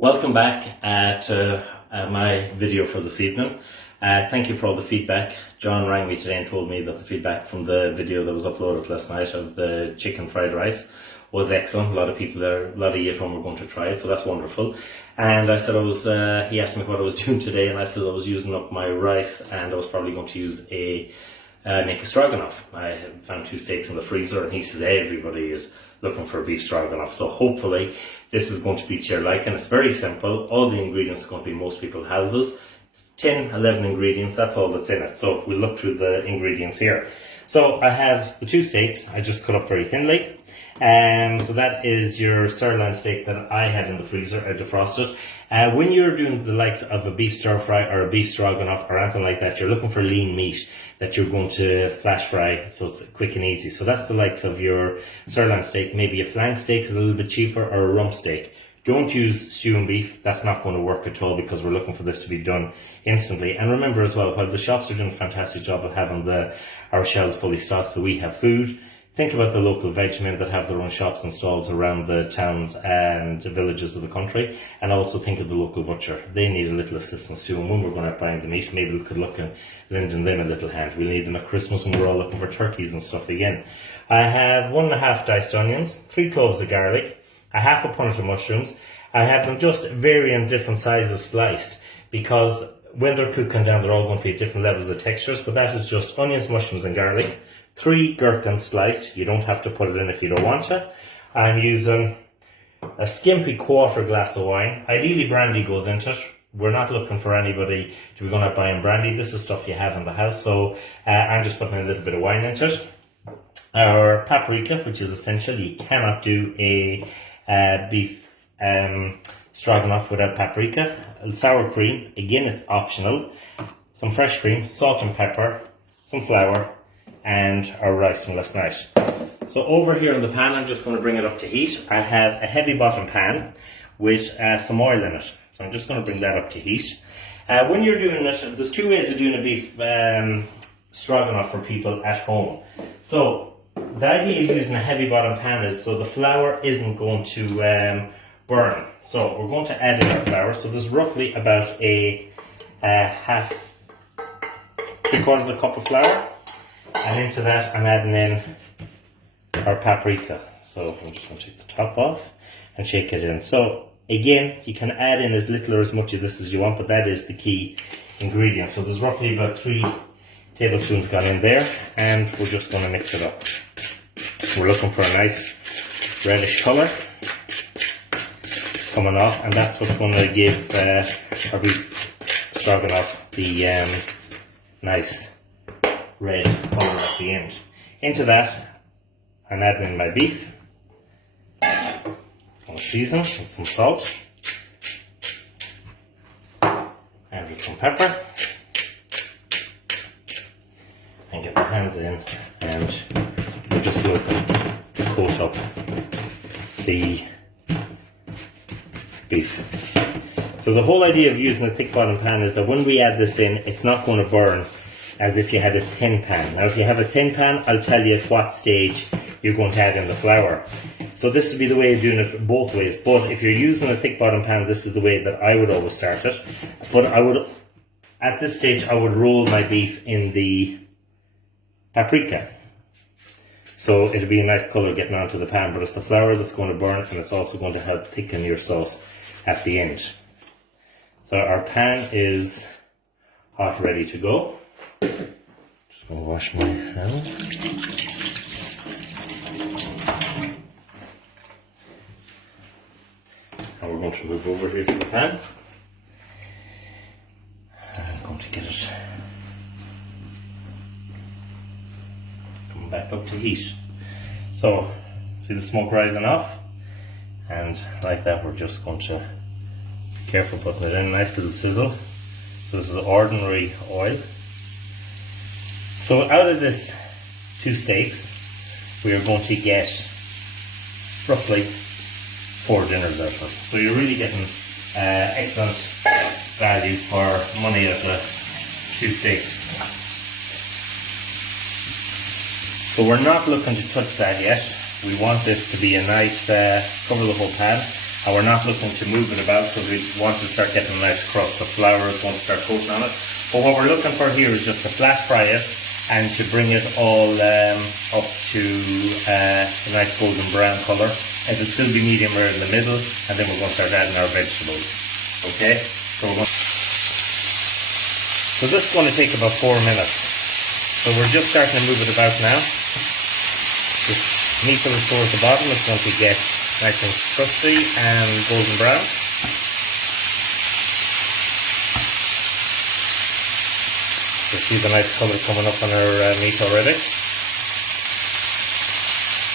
Welcome back to my video for this evening. Thank you for all the feedback. John rang me today and told me that the feedback from the video that was uploaded last night of the chicken fried rice was excellent. A lot of people there, a lot of you at home are going to try it, so that's wonderful. And I said he asked me what I was doing today, and I said I was using up my rice and I was probably going to use make a stroganoff. I had found 2 steaks in the freezer, and he says everybody is looking for a beef stroganoff, so hopefully this is going to be to your liking. It's very simple. All the ingredients are going to be most people's houses. 10, 11 ingredients, that's all that's in it. So we'll look through the ingredients here. So I have the 2 steaks I just cut up very thinly. So that is your sirloin steak that I had in the freezer, I defrosted. When you're doing the likes of a beef stir fry or a beef stroganoff or anything like that, you're looking for lean meat that you're going to flash fry, so it's quick and easy. So that's the likes of your sirloin steak. Maybe a flank steak is a little bit cheaper, or a rump steak. Don't use stewing beef, that's not going to work at all, because we're looking for this to be done instantly. And remember as well, while the shops are doing a fantastic job of having our shelves fully stocked so we have food, think about the local veg men that have their own shops and stalls around the towns and villages of the country, and also think of the local butcher. They need a little assistance too, and when we're going out buying the meat, maybe we could look at lending them a little hand. We'll need them at Christmas when we're all looking for turkeys and stuff again. I have 1.5 diced onions, 3 cloves of garlic, a half a punnet of mushrooms. I have them just varying different sizes sliced, because when they're cooking down, they're all going to be at different levels of textures, but that is just onions, mushrooms and garlic. 3 gherkins sliced. You don't have to put it in if you don't want to. I'm using a skimpy 1/4 glass of wine. Ideally brandy goes into it. We're not looking for anybody to be going out buying brandy. This is stuff you have in the house, so I'm just putting a little bit of wine into it. Our paprika, which is essential. You cannot do a beef stroganoff without paprika. Sour cream, again it's optional. Some fresh cream, salt and pepper, some flour, and our rice from last night. So over here in the pan, I'm just going to bring it up to heat. I have a heavy bottom pan with some oil in it. So I'm just going to bring that up to heat. When you're doing it, there's 2 ways of doing a beef stroganoff for people at home. So the idea of using a heavy bottom pan is so the flour isn't going to burn. So we're going to add in our flour. So there's roughly about a half, 3/4 cup of flour. And into that I'm adding in our paprika. So I'm just going to take the top off and shake it in. So again, you can add in as little or as much of this as you want, but that is the key ingredient. So there's roughly about 3 tablespoons gone in there, and we're just going to mix it up. We're looking for a nice reddish colour coming off, and that's what's going to give our beef stroganoff the nice red colour at the end. Into that, I'm adding in my beef. I'm going to season with some salt and with some pepper, and get the hands in, and we're just looking to coat up the beef. So the whole idea of using a thick bottom pan is that when we add this in, it's not going to burn as if you had a thin pan. Now if you have a thin pan, I'll tell you at what stage you're going to add in the flour. So this would be the way of doing it both ways, but if you're using a thick bottom pan, this is the way that I would always start it. But at this stage, I would roll my beef in the paprika. So it'll be a nice colour getting onto the pan, but it's the flour that's going to burn, and it's also going to help thicken your sauce at the end. So our pan is hot, ready to go. Just going to wash my hands. And we're going to move over here to the pan. I'm going to get it coming back up to heat. So, see the smoke rising off? And like that, we're just going to be careful putting it in. Nice little sizzle. So this is ordinary oil. So out of this 2 steaks, we are going to get roughly 4 dinners out of it. So you're really getting excellent value for money out of 2 steaks. So we're not looking to touch that yet. We want this to be a nice, cover the whole pan. and we're not looking to move it about because we want to start getting a nice crust. The flour is going to start coating on it. But what we're looking for here is just to flash fry it and to bring it all up to a nice golden brown colour. It'll still be medium rare in the middle, and then we're going to start adding our vegetables. Okay, so this is going to take about 4 minutes. So we're just starting to move it about now. This meat that was towards the bottom is going to get nice and crusty and golden brown. You see the nice colour coming up on our meat already.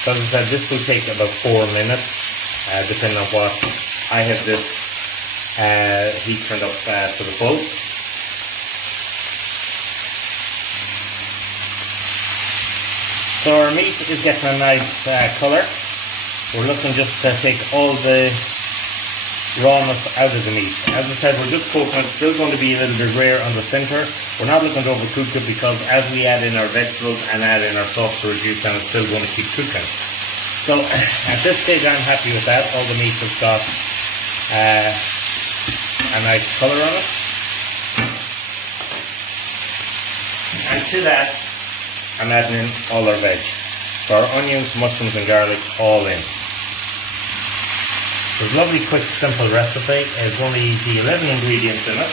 So as I said, this will take about 4 minutes, depending on what. I have this heat turned up to the full. So our meat is getting a nice colour. We're looking just to take all the rawness out of the meat. As I said, we're just cooking it. It's still going to be a little bit rare on the centre. We're not looking to overcook it because as we add in our vegetables and add in our sauce to reduce down, it's still going to keep cooking. So at this stage I'm happy with that. All the meat has got a nice colour on it. And to that I'm adding in all our veg. So our onions, mushrooms and garlic all in. It's a lovely, quick, simple recipe. There's only the 11 ingredients in it.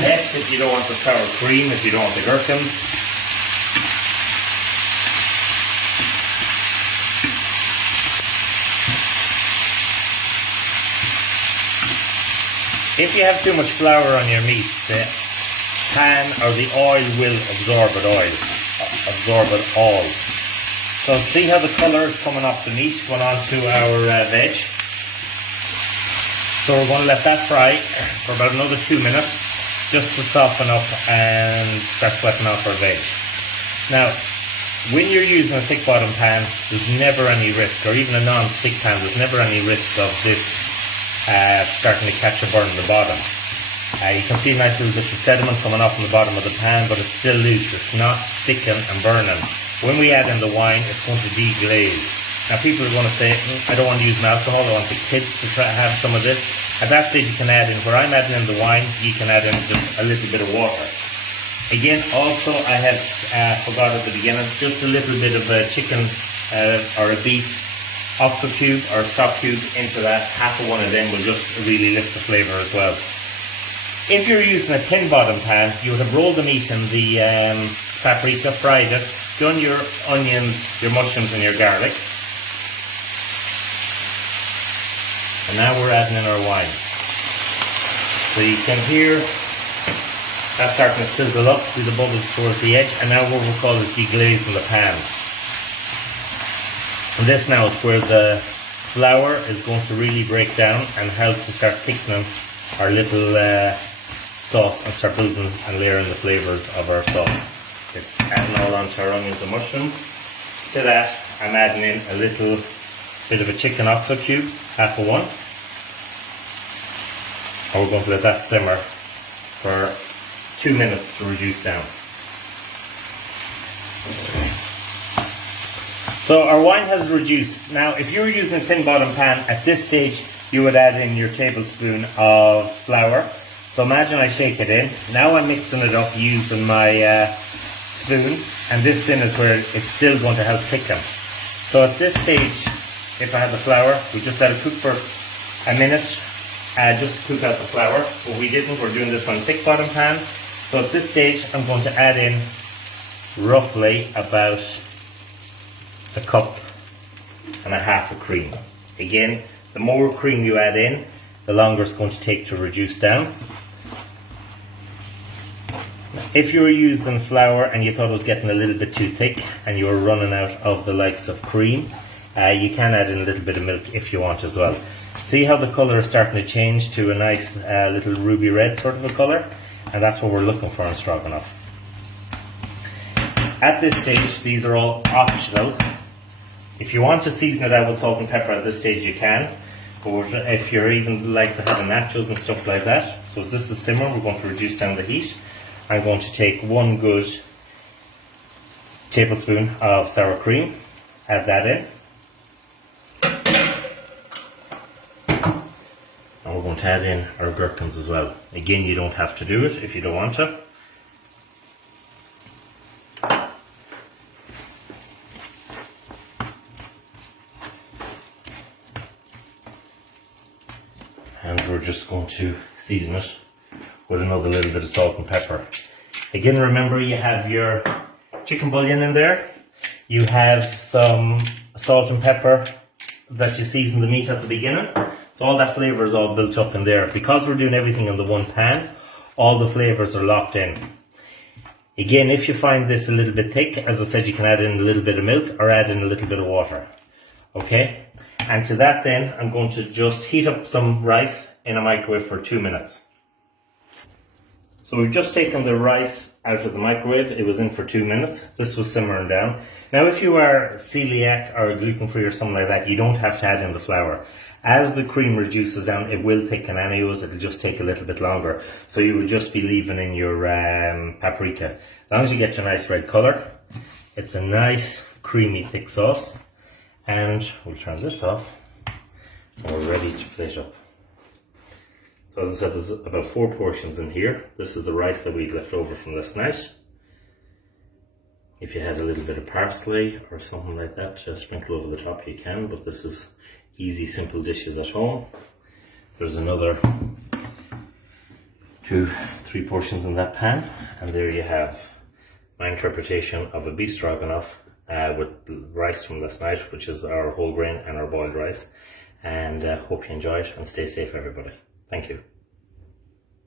Less if you don't want the sour cream, if you don't want the gherkins. If you have too much flour on your meat, the pan or the oil will absorb it all. So see how the colour is coming off the meat, going on to our veg. So we're going to let that fry for about another 2 minutes just to soften up and start sweating off our veg. Now, when you're using a thick bottom pan, there's never any risk, or even a non-stick pan, there's never any risk of this starting to catch a burn in the bottom. You can see nice little bits of sediment coming off from the bottom of the pan, but it's still loose, it's not sticking and burning. When we add in the wine, it's going to deglaze. Now people are going to say, I don't want to use an alcohol, I want the kids to try have some of this. At that stage you can add in, where I'm adding in the wine, you can add in just a little bit of water. Again, also I had forgot at the beginning, just a little bit of a chicken or a beef oxo cube or stock cube into that. Half of one of them will just really lift the flavour as well. If you're using a tin bottom pan, you would have rolled the meat in the paprika, fried it, done your onions, your mushrooms and your garlic. And now we're adding in our wine. So you can hear that's starting to sizzle up, see the bubbles towards the edge, and now what we'll call is deglazing the pan. And this now is where the flour is going to really break down and help to start thickening our little sauce and start building and layering the flavours of our sauce. It's adding all onto our onions and mushrooms. To that I'm adding in a little bit of a chicken oxo cube, half of one. And we're going to let that simmer for 2 minutes to reduce down. So our wine has reduced. Now if you're using a thin bottom pan, at this stage you would add in your tablespoon of flour. So imagine I shake it in. Now I'm mixing it up using my spoon, and this then is where it's still going to help thicken. So at this stage, if I have the flour, we just let it cook for a minute, just to cook out the flour. But we didn't, we're doing this on a thick bottom pan. So at this stage I'm going to add in roughly about a cup and a half of cream. Again, the more cream you add in, the longer it's going to take to reduce down. If you were using flour and you thought it was getting a little bit too thick and you were running out of the likes of cream, you can add in a little bit of milk if you want as well. See how the colour is starting to change to a nice little ruby red sort of a colour, and that's what we're looking for in stroganoff. At this stage, these are all optional. If you want to season it out with salt and pepper at this stage you can, but if you're even like to have nachos and stuff like that. So as this is simmering, we're going to reduce down the heat. I'm going to take 1 good tablespoon of sour cream, add that in. And we're going to add in our gherkins as well. Again, you don't have to do it if you don't want to. And we're just going to season it with another little bit of salt and pepper. Again, remember you have your chicken bouillon in there. You have some salt and pepper that you season the meat at the beginning. So all that flavour is all built up in there. Because we're doing everything in the one pan, all the flavours are locked in. Again, if you find this a little bit thick, as I said, you can add in a little bit of milk or add in a little bit of water. Okay? And to that then, I'm going to just heat up some rice in a microwave for 2 minutes. So we've just taken the rice out of the microwave. It was in for 2 minutes. This was simmering down. Now if you are celiac or gluten-free or something like that, you don't have to add in the flour. As the cream reduces down, it will thicken anyways. It'll just take a little bit longer. So you would just be leaving in your paprika. As long as you get your nice red colour, it's a nice creamy thick sauce. And we'll turn this off and we're ready to plate up. So as I said, there's about 4 portions in here. This is the rice that we left over from this night. If you had a little bit of parsley or something like that to sprinkle over the top, you can, but this is easy, simple dishes at home. There's another 2-3 portions in that pan, and there you have my interpretation of a beef stroganoff with rice from last night, which is our whole grain and our boiled rice. And hope you enjoy it, and stay safe everybody. Thank you.